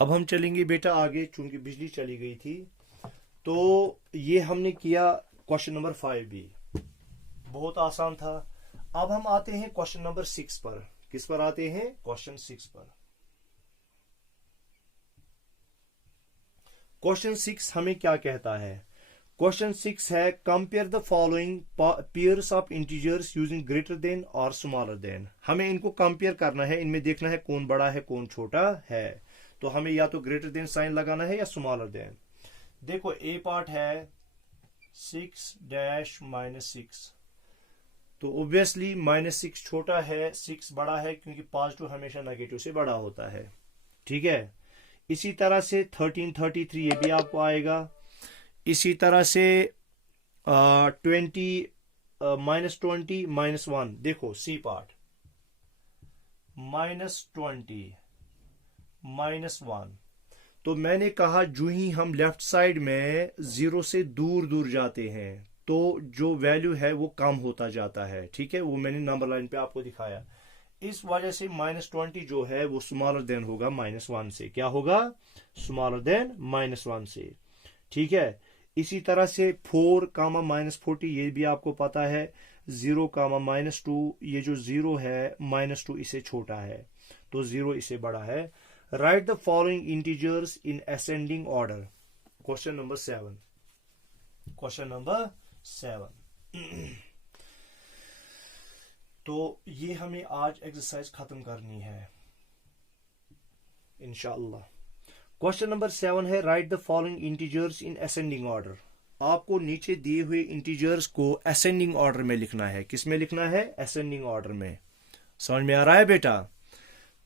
अब हम चलेंगे बेटा आगे, चूंकि बिजली चली गई थी। तो ये हमने किया क्वेश्चन नंबर 5 भी, बहुत आसान था। अब हम आते हैं क्वेश्चन नंबर 6 पर। किस पर आते हैं? क्वेश्चन 6 पर। क्वेश्चन 6 हमें क्या कहता है? क्वेश्चन 6 है compare the following pairs of integers using greater than और स्मॉलर देन। हमें इनको कंपेयर करना है, इनमें देखना है कौन बड़ा है कौन छोटा है। तो हमें या तो ग्रेटर देन साइन लगाना है या स्मॉलर देन। देखो ए पार्ट है 6 डैश -6, तो ऑब्वियसली -6 छोटा है, 6 बड़ा है, क्योंकि पॉजिटिव हमेशा नेगेटिव से बड़ा होता है। ठीक है। इसी तरह से 1333 ये भी आपको आएगा। इसी तरह से 20 -20 -1, देखो सी पार्ट -20 -1। तो मैंने कहा जो ही हम लेफ्ट साइड में जीरो से दूर दूर जाते हैं तो जो वैल्यू है वो कम होता जाता है। ठीक है, वो मैंने नंबर लाइन पे आपको दिखाया। इस वजह से -20 जो है वो स्मॉलर देन होगा -1 से। क्या होगा? स्मॉलर देन -1 से। ठीक है। इसी तरह से 4 कामा -40 ये भी आपको पता है। 0 कामा -2, ये जो 0 है -2 इससे छोटा है, तो 0 इससे बड़ा है। Right the following integers in ascending order. Question number 7। Question number 7। तो ये हमें आज एक्सरसाइज खत्म करनी है इंशाअल्लाह। क्वेश्चन नंबर 7 है right the following integers in ascending order. आपको नीचे दिए हुए इंटीजर्स को असेंडिंग ऑर्डर में लिखना है। किस में लिखना है? असेंडिंग ऑर्डर में। समझ में आ रहा है बेटा?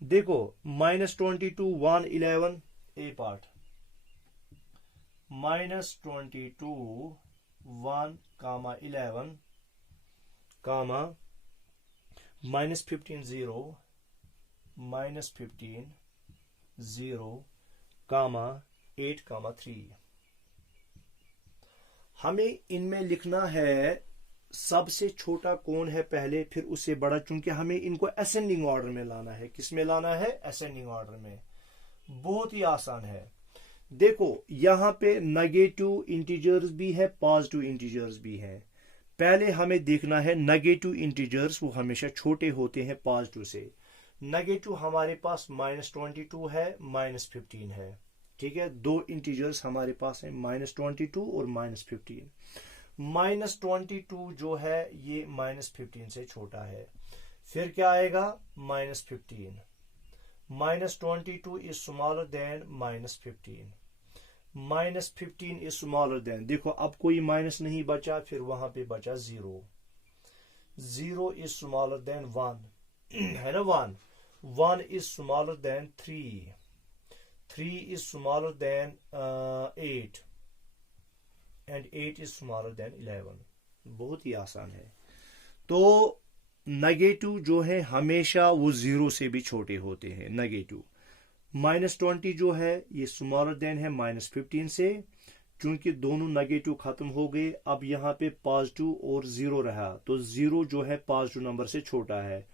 देखो -22 1 11 ए पार्ट, -22 1 कामा 11 कामा -15 0 -15 0 कामा 8 कामा 3। हमें इनमें लिखना है सबसे छोटा कौन है पहले, फिर उससे बड़ा, चूंकि हमें इनको असेंडिंग ऑर्डर में लाना है। किस में लाना है? असेंडिंग ऑर्डर में। बहुत ही आसान है। देखो यहां पे नेगेटिव इंटीजर्स भी है, पॉजिटिव इंटीजर्स भी है। पहले हमें देखना है नेगेटिव इंटीजर्स, वो हमेशा छोटे होते हैं पॉजिटिव से। नेगेटिव हमारे पास -22 है, -15 है। ठीक है, दो इंटीजर्स हमारे पास है, -22 और -15। -22 जो है ये -15 से छोटा है। फिर क्या आएगा? -15। -22 is smaller then -15। -15 is smaller then, देखो अब कोई माइनस नहीं बचा, फिर वहां पे बचा 0। 0 इज स्मॉलर देन 1 है ना। 1 1 is smaller then 3। 3 is smaller then 8 and 8 is smaller then 11। बहुत ही आसान है। तो नेगेटिव जो है हमेशा वो 0 से भी छोटे होते हैं। नेगेटिव -20 जो है ये स्मॉलर देन है -15 से। चूंकि दोनों नेगेटिव खत्म हो गए, अब यहाँ पे पॉजिटिव और 0 रहा, तो 0 जो है पॉजिटिव नंबर से छोटा है।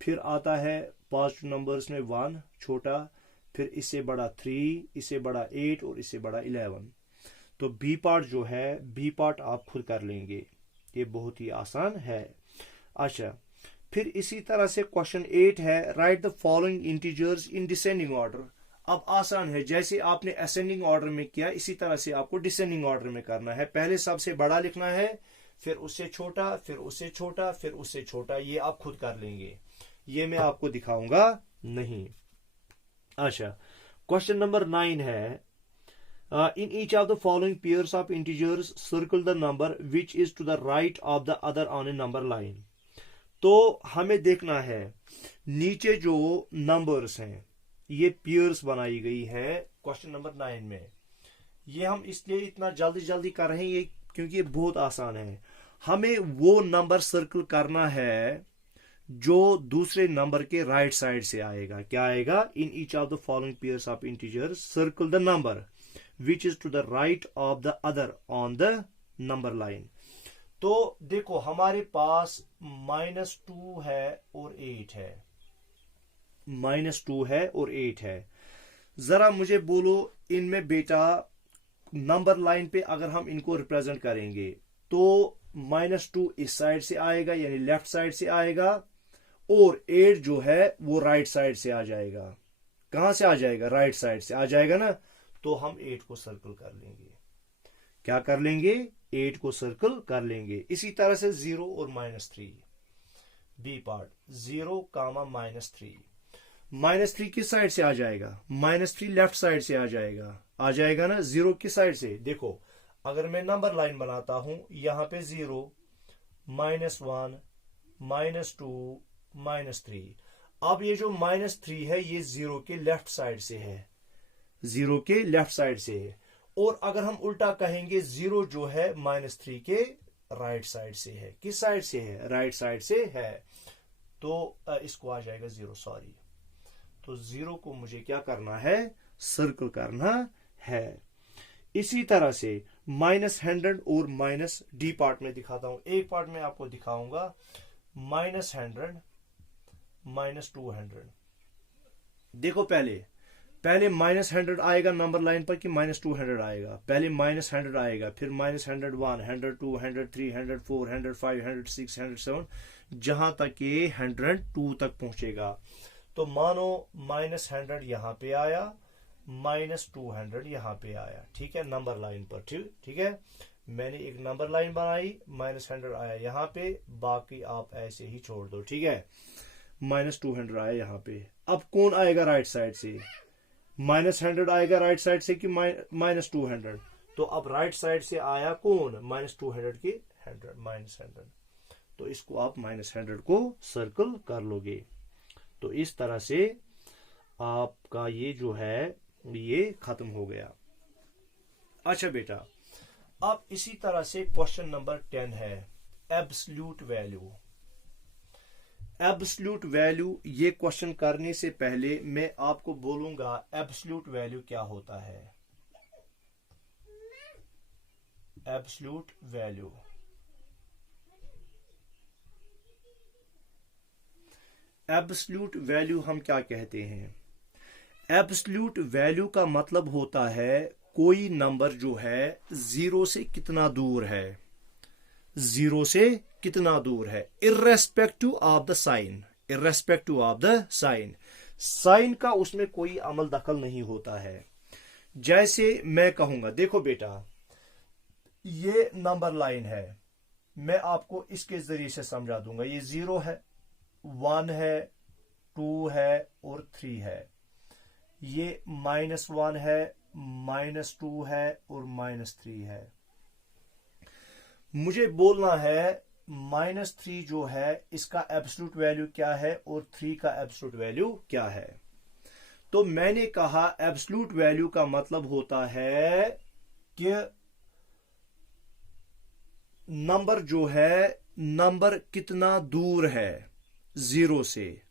फिर आता है पॉजिटिव नंबर्स में 1 छोटा, फिर इससे बड़ा 3, इससे बड़ा 8 और इससे बड़ा 11। तो बी पार्ट जो है, बी पार्ट आप खुद कर लेंगे, ये बहुत ही आसान है। अच्छा, फिर इसी तरह से क्वेश्चन 8 है right the following integers in descending order. अब आसान है, जैसे आपने असेंडिंग ऑर्डर में किया इसी तरह से आपको डिसेंडिंग ऑर्डर में करना है। पहले सबसे बड़ा लिखना है, फिर उससे छोटा, फिर उससे छोटा, फिर उससे छोटा। ये आप खुद कर लेंगे, ये मैं आपको दिखाऊंगा नहीं। अच्छा, क्वेश्चन नंबर 9 है in each of the following pairs of integers circle the number which is to the right of the other on a number line। तो हमें देखना है नीचे जो नंबर्स हैं, ये पेयर्स बनाई गई है क्वेश्चन नंबर 9 में। ये हम इसलिए इतना जल्दी जल्दी कर रहे हैं ये क्योंकि ये बहुत आसान है। हमें वो नंबर सर्कल करना है जो दूसरे नंबर के राइट साइड से आएगा। क्या आएगा? In each of the following pairs of integers circle the number which is to the right of the other on the number line. तो देखो हमारे पास -2 है और 8 है, -2 है और 8 है। जरा मुझे बोलो इनमें बेटा नंबर लाइन पे अगर हम इनको रिप्रेजेंट करेंगे तो -2 इस साइड से आएगा यानी लेफ्ट साइड से आएगा और 8 जो है वो राइट साइड से आ जाएगा। कहां से आ जाएगा? राइट साइड से आ जाएगा ना। तो हम 8 को सर्कल कर लेंगे। क्या कर लेंगे? 8 को सर्कल कर लेंगे। इसी तरह से 0 और -3 बी पार्ट 0, -3। -3 किस साइड से आ जाएगा? -3 लेफ्ट साइड से आ जाएगा ना। 0 किस साइड से? देखो अगर मैं नंबर लाइन बनाता हूं यहां पे 0, -1, -2, -3। अब ये जो -3 है ये 0 के लेफ्ट साइड से है, 0 के लेफ्ट साइड से है। और अगर हम उल्टा कहेंगे 0 जो है -3 के राइट साइड से है। किस साइड से है? राइट साइड से है। तो इसको आ जाएगा 0, सॉरी। तो 0 को मुझे क्या करना है? सर्कल करना है। इसी तरह से -100 और -d पार्ट में दिखाता हूं। एक पार्ट में आपको दिखाऊंगा -100, -200। देखो पहले -100 आएगा नंबर लाइन पर कि -200 आएगा? पहले -100 आएगा, फिर -101, 102, 103, 104, 105, 106, 107, जहां तक ये 102 तक पहुंचेगा। तो मानो -100 यहां पे आया, -200 यहां पे आया। ठीक है, नंबर लाइन पर। ठीक है, मैंने एक नंबर लाइन बनाई, -100 आया यहां पे, बाकी आप ऐसे ही छोड़ दो। ठीक है, -200 आया यहां पे। अब कौन आएगा राइट साइड से? -100 आएगा राइट साइड से कि -200? तो अब राइट साइड से आया कौन? -200 की 100, -100। तो इसको आप -100 को सर्कल कर लोगे। तो इस तरह से आपका ये जो है ये खत्म हो गया। अच्छा बेटा, अब इसी तरह से क्वेश्चन नंबर 10 है एब्सोल्यूट वैल्यू। एब्सोल्यूट वैल्यू ये क्वेश्चन करने से पहले मैं आपको बोलूंगा एब्सोल्यूट वैल्यू क्या होता है। एब्सोल्यूट वैल्यू, एब्सोल्यूट वैल्यू हम क्या कहते हैं? एब्सोल्यूट वैल्यू का मतलब होता है कोई नंबर जो है 0 से कितना दूर है, 0 से कितना दूर है, irrespective of the sign, irrespective of the sign. Sign का उसमें कोई अमल दखल नहीं होता है। जैसे मैं कहूंगा, देखो बेटा ये नंबर लाइन है, मैं आपको इसके जरिए से समझा दूंगा। ये 0 है, 1 है, 2 है और 3 है। ये -1 है, -2 है और -3 है। मुझे बोलना है -3 जो है इसका एब्सोल्यूट वैल्यू क्या है और 3 का एब्सोल्यूट वैल्यू क्या है। तो मैंने कहा एब्सोल्यूट वैल्यू का मतलब होता है कि नंबर जो है, नंबर कितना दूर है 0 से,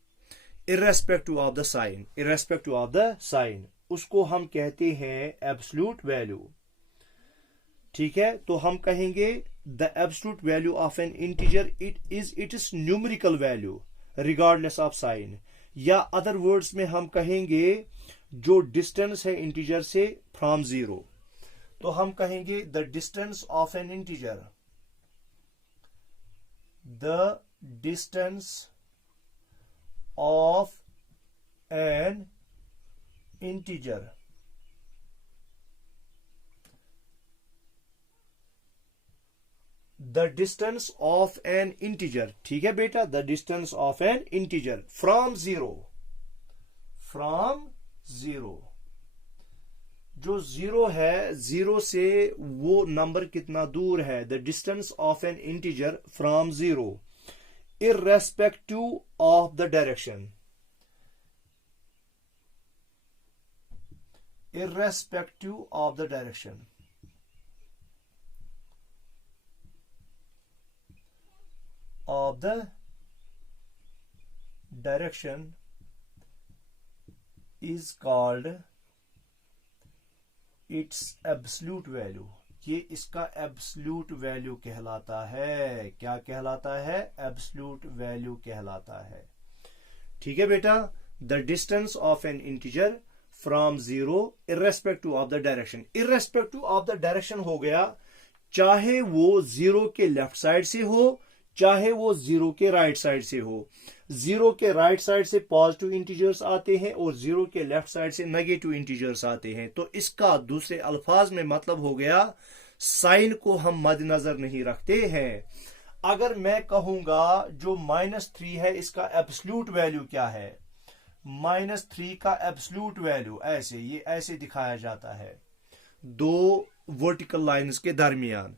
irrespective of the sign, irrespective of the sign, उसको हम कहते हैं एब्सोल्यूट वैल्यू। ठीक है, तो हम कहेंगे the absolute value of an integer it is numerical value regardless of sine. या अदर वर्ड्स में हम कहेंगे जो डिस्टेंस है इंटीजर से फ्रॉम 0, तो हम कहेंगे the distance of an integer, the distance of an integer, the distance of an integer। ठीक है बेटा, the distance of an integer from 0, from 0। जो 0 है, 0 से वो नंबर कितना दूर है, the distance of an integer from 0 irrespective of the direction, irrespective of the direction, of the direction is called its absolute value। ये इसका एब्सोल्यूट वैल्यू कहलाता है। क्या कहलाता है? एब्सोल्यूट वैल्यू कहलाता है। ठीक है बेटा, the distance of an integer from zero irrespective of the direction. Irrespective of the direction हो गया, चाहे वो जीरो के लेफ्ट साइड से हो चाहे वो जीरो के राइट साइड से हो। जीरो के राइट साइड से पॉजिटिव इंटीजर्स आते हैं और जीरो के लेफ्ट साइड से नेगेटिव इंटीजर्स आते हैं। तो इसका दूसरे अल्फाज में मतलब हो गया साइन को हम मद्देनजर नहीं रखते हैं। अगर मैं कहूंगा जो -3 है इसका एब्सोल्यूट वैल्यू क्या है, -3 का एब्सोल्यूट वैल्यू ऐसे, ये ऐसे दिखाया जाता है दो वर्टिकल लाइंस के दरमियान।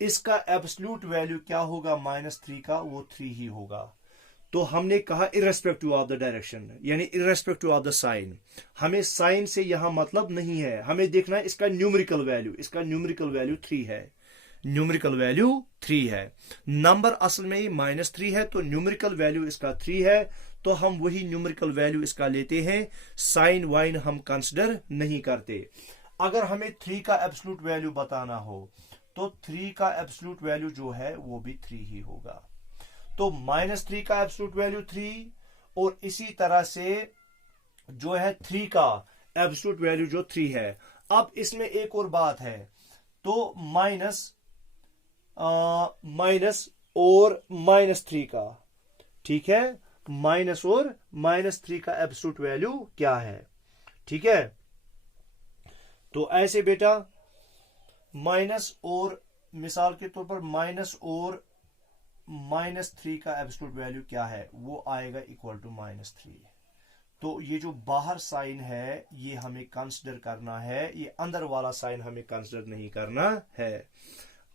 इसका एब्सोल्यूट वैल्यू क्या होगा -3 का, वो 3 ही होगा। तो हमने कहा इर्रेस्पेक्टिव ऑफ द डायरेक्शन, यानी इर्रेस्पेक्टिव ऑफ द साइन। हमें साइन से यहां मतलब नहीं है, हमें देखना है इसका न्यूमेरिकल वैल्यू। इसका न्यूमेरिकल वैल्यू 3 है, न्यूमेरिकल वैल्यू 3 है। नंबर असल में -3 है तो न्यूमेरिकल वैल्यू इसका 3 है, तो हम वही न्यूमेरिकल वैल्यू इसका लेते हैं, साइन वाइन हम कंसिडर नहीं करते। अगर हमें 3 का एब्सोल्यूट वैल्यू बताना हो तो 3 का एब्सोल्यूट वैल्यू जो है वो भी 3 ही होगा। तो -3 का एब्सोल्यूट वैल्यू 3 और इसी तरह से जो है 3 का एब्सोल्यूट वैल्यू जो 3 है। अब इसमें एक और बात है, तो माइनस और -3 का, ठीक है, माइनस और -3 का एब्सोल्यूट वैल्यू क्या है, ठीक है। तो ऐसे बेटा माइनस और, मिसाल के तौर पर माइनस और -3 का एब्सोल्यूट वैल्यू क्या है, वो आएगा इक्वल टू -3। तो ये जो बाहर साइन है ये हमें कंसिडर करना है, ये अंदर वाला साइन हमें कंसिडर नहीं करना है।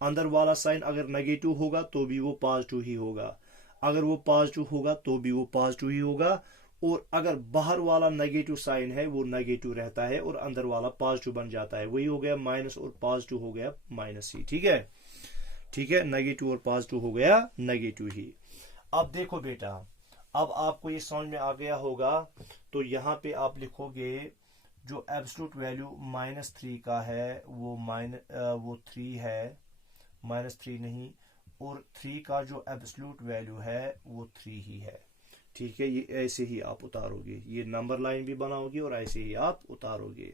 अंदर वाला साइन अगर नेगेटिव होगा तो भी वो पॉजिटिव ही होगा, अगर वो पॉजिटिव होगा तो भी वो पॉजिटिव ही होगा, और अगर बाहर वाला नेगेटिव साइन है वो नेगेटिव रहता है और अंदर वाला पॉजिटिव बन जाता है। वही हो गया माइनस और पॉजिटिव हो गया माइनस ही, ठीक है, ठीक है, नेगेटिव और पॉजिटिव हो गया नेगेटिव ही। अब देखो बेटा, अब आपको ये समझ में आ गया होगा, तो यहां पे आप लिखोगे जो एब्सोल्यूट वैल्यू -3 का है वो 3 है, -3 नहीं, और 3 का जो एब्सोल्यूट वैल्यू है वो 3 ही है, ठीक है। ये ऐसे ही आप उतारोगे, ये नंबर लाइन भी बनाओगे और ऐसे ही आप उतारोगे।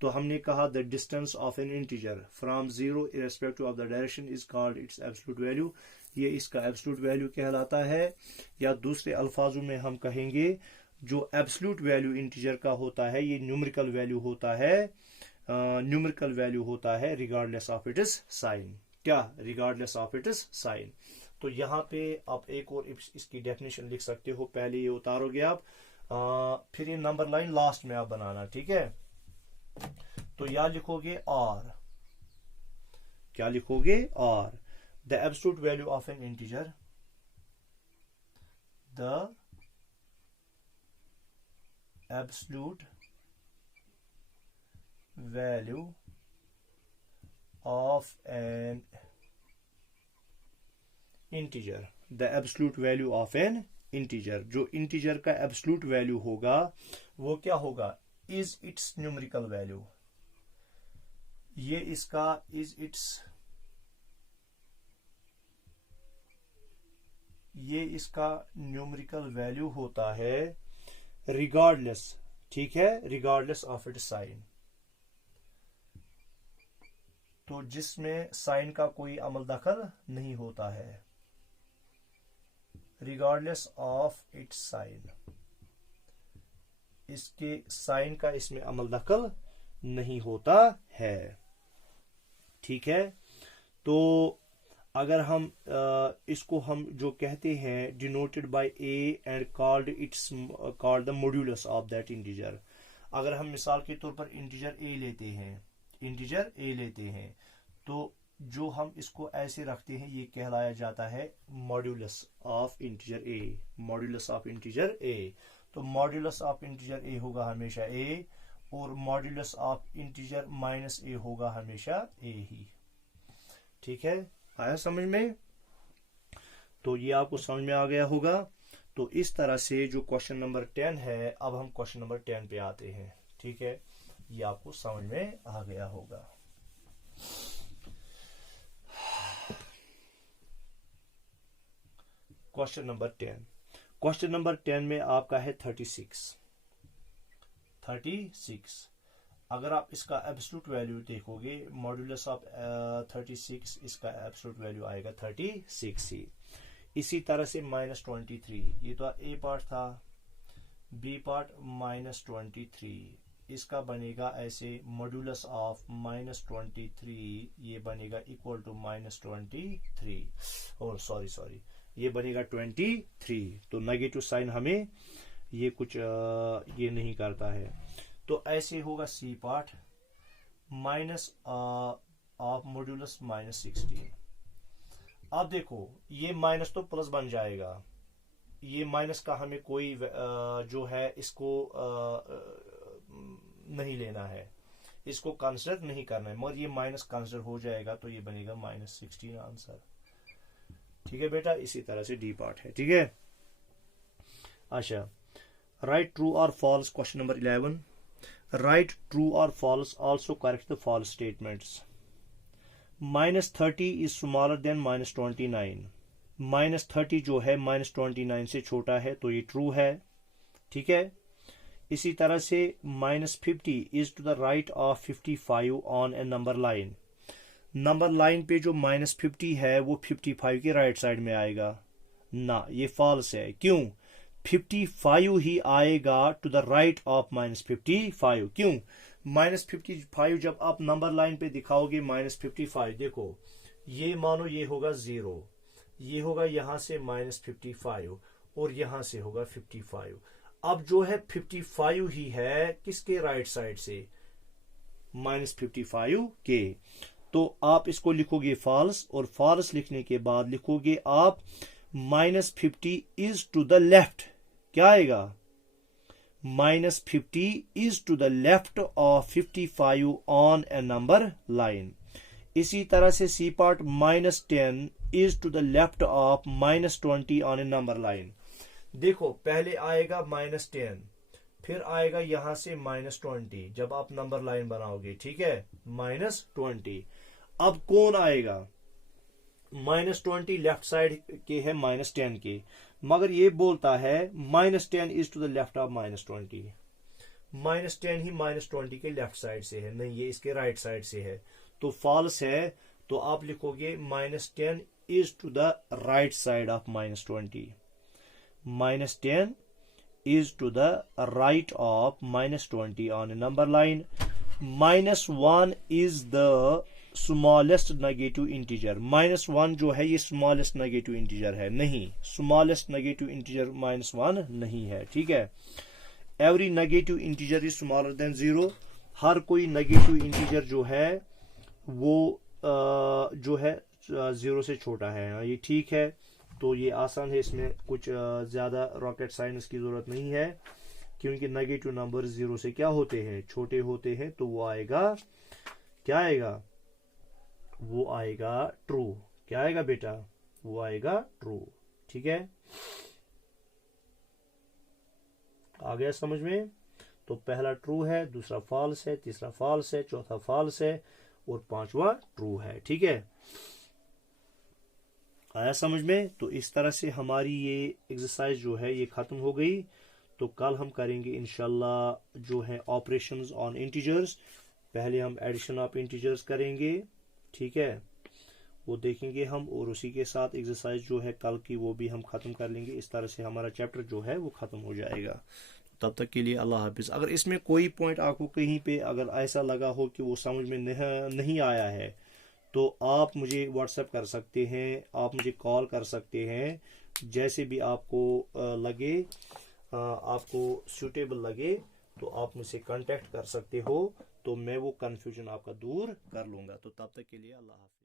तो हमने कहा the distance of an integer from zero irrespective of the direction is called its absolute value. ये इसका एब्सोल्यूट वैल्यू कहलाता है, या दूसरे अल्फाजों में हम कहेंगे जो एब्सोल्यूट वैल्यू इंटीजर का होता है ये न्यूमेरिकल वैल्यू होता है, न्यूमेरिकल वैल्यू होता है regardless of it is sign. क्या? Regardless of it is sign. तो यहाँ पे आप एक और इसकी डेफिनेशन लिख सकते हो, पहले ये उतारोगे आप, फिर ये नंबर लाइन लास्ट में आप बनाना, ठीक है। तो या लिखोगे आर, क्या लिखोगे? Are the absolute value of an integer, the absolute value of an integer, the absolute value of an integer. जो इंटीजर का एब्सोल्यूट वैल्यू होगा वो क्या होगा? Is its numerical value. ये इसका इज इट्स, ये इसका न्यूमेरिकल वैल्यू होता है रिगार्डलेस, ठीक है, रिगार्डलेस ऑफ इट्स साइन। तो जिसमें साइन का कोई अमल दखल नहीं होता है, रिगार्डलेस ऑफ इट्स साइन, इसके साइन का इसमें अमल दखल नहीं होता है, ठीक है। तो अगर हम इसको हम जो कहते हैं denoted by A and called the modulus of that integer. अगर हम मिसाल के तौर पर इंटीजर ए लेते हैं, इंटीजर ए लेते हैं, तो जो हम इसको ऐसे रखते हैं ये कहलाया जाता है modulus of integer A, modulus of integer A. तो मॉड्यूलस ऑफ इंटीजर ए होगा हमेशा ए, और modulus of integer minus A होगा हमेशा ए ही, ठीक है। आया समझ में? तो ये आपको समझ में आ गया होगा। तो इस तरह से जो क्वेश्चन नंबर 10 है, अब हम क्वेश्चन नंबर 10 पे आते हैं, ठीक है। ये आपको समझ में आ गया होगा। क्वेश्चन नंबर 10, क्वेश्चन नंबर 10 में आपका है 36 36। अगर आप इसका एब्सोल्यूट वैल्यू देखोगे, मॉड्यूलस ऑफ 36, इसका एब्सोल्यूट वैल्यू आएगा 36 ही। इसी तरह से -23, ये तो ए पार्ट था, बी पार्ट -23, इसका बनेगा ऐसे मॉड्यूलस ऑफ -23, ये बनेगा इक्वल टू -23, और सॉरी ये बनेगा 23। तो नेगेटिव साइन हमें ये कुछ ये नहीं करता है। तो ऐसे होगा C part minus of modulus -16। अब देखो ये माइनस तो प्लस बन जाएगा, ये माइनस का हमें कोई जो है इसको नहीं लेना है, इसको कंसिडर नहीं करना है, मगर ये माइनस कंसिडर हो जाएगा तो ये बनेगा -16 आंसर। ठीक है बेटा, इसी तरह से डी पार्ट है। ठीक है, अच्छा, राइट ट्रू और false, question number 11। Right true और false, also correct the false statements. -30 is smaller than -29। -30 जो है -29 से छोटा है, तो ये ट्रू है। ठीक है, इसी तरह से -50 is to the right of 55 on a number line. Number line पे जो -50 है वो 55 के राइट साइड में आएगा ना, ये फॉल्स है। क्यों? 55 ही आएगा टू द राइट ऑफ -55। क्यों? -55 जब आप नंबर लाइन पे दिखाओगे -55, देखो ये मानो ये होगा 0, ये होगा यहां से -55 और यहां से होगा 55। अब जो है 55 ही है किसके राइट साइड से? -55 के। तो आप इसको लिखोगे फॉल्स, और फॉल्स लिखने के बाद लिखोगे आप -50 इज टू द लेफ्ट। क्या आएगा? -50 is to the left of 55 on a number line. इसी तरह से C part -10 is to the left of -20 on a number line. देखो पहले आएगा -10, फिर आएगा यहां से -20 जब आप नंबर लाइन बनाओगे। ठीक है, -20। अब कौन आएगा? -20 लेफ्ट साइड के है -10 के, मगर ये बोलता है -10 is to the left of -20। -10 ही -20 के लेफ्ट साइड से है, नहीं ये इसके राइट साइड से है, तो फॉल्स है। तो आप लिखोगे -10 is to the right side of -20। -10 is to the right of -20 on a number line. -1 is the smallest negative integer. -1 जो है ये smallest negative integer है, नहीं, smallest negative integer -1 नहीं है। ठीक है, every negative integer is smaller than 0. हर कोई नेगेटिव इंटीजर जो है वो जो है 0 से छोटा है, ये ठीक है। तो ये आसान है, इसमें कुछ ज्यादा रॉकेट साइंस की जरूरत नहीं है, क्योंकि नेगेटिव नंबर 0 से क्या होते हैं? छोटे होते हैं। तो वो आएगा, क्या आएगा? वो आएगा ट्रू। क्या आएगा बेटा? वो आएगा ट्रू। ठीक है, आ गया समझ में? तो पहला ट्रू है, दूसरा फॉल्स है, तीसरा फॉल्स है, चौथा फॉल्स है, और पांचवा ट्रू है। ठीक है, आया समझ में? तो इस तरह से हमारी ये एक्सरसाइज जो है ये खत्म हो गई। तो कल हम करेंगे इंशाल्लाह जो है ऑपरेशंस ऑन इंटीजर्स। पहले हम एडिशन ऑफ इंटीजर्स करेंगे, ठीक है, वो देखेंगे हम, और उसी के साथ एक्सरसाइज जो है कल की वो भी हम खत्म कर लेंगे। इस तरह से हमारा चैप्टर जो है वो खत्म हो जाएगा। तब तक के लिए अल्लाह हाफिज। अगर इसमें कोई पॉइंट आपको कहीं पे अगर ऐसा लगा हो कि वो समझ में नहीं आया है, तो आप मुझे व्हाट्सएप कर सकते हैं, आप मुझे कॉल कर सकते हैं, जैसे भी आपको लगे, आपको सूटेबल लगे, तो आप मुझसे कांटेक्ट कर सकते हो, तो मैं वो कन्फ्यूजन आपका दूर कर लूँगा। तो तब तक के लिए अल्लाह हाफिज।